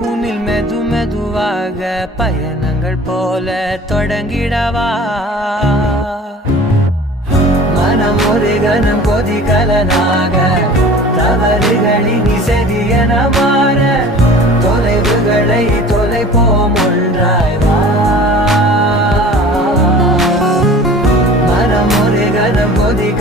உன்னில் மெது மெதுவாக பயணங்கள் போல தொடங்கிடவா மனம் ஒரு கணம் கொதிகலனாக தவறுகளின் செவியன மாற தொலைவுகளை தொலைப்போம் ஒன்றாய் வா மனம் ஒரு கணம் கொதிக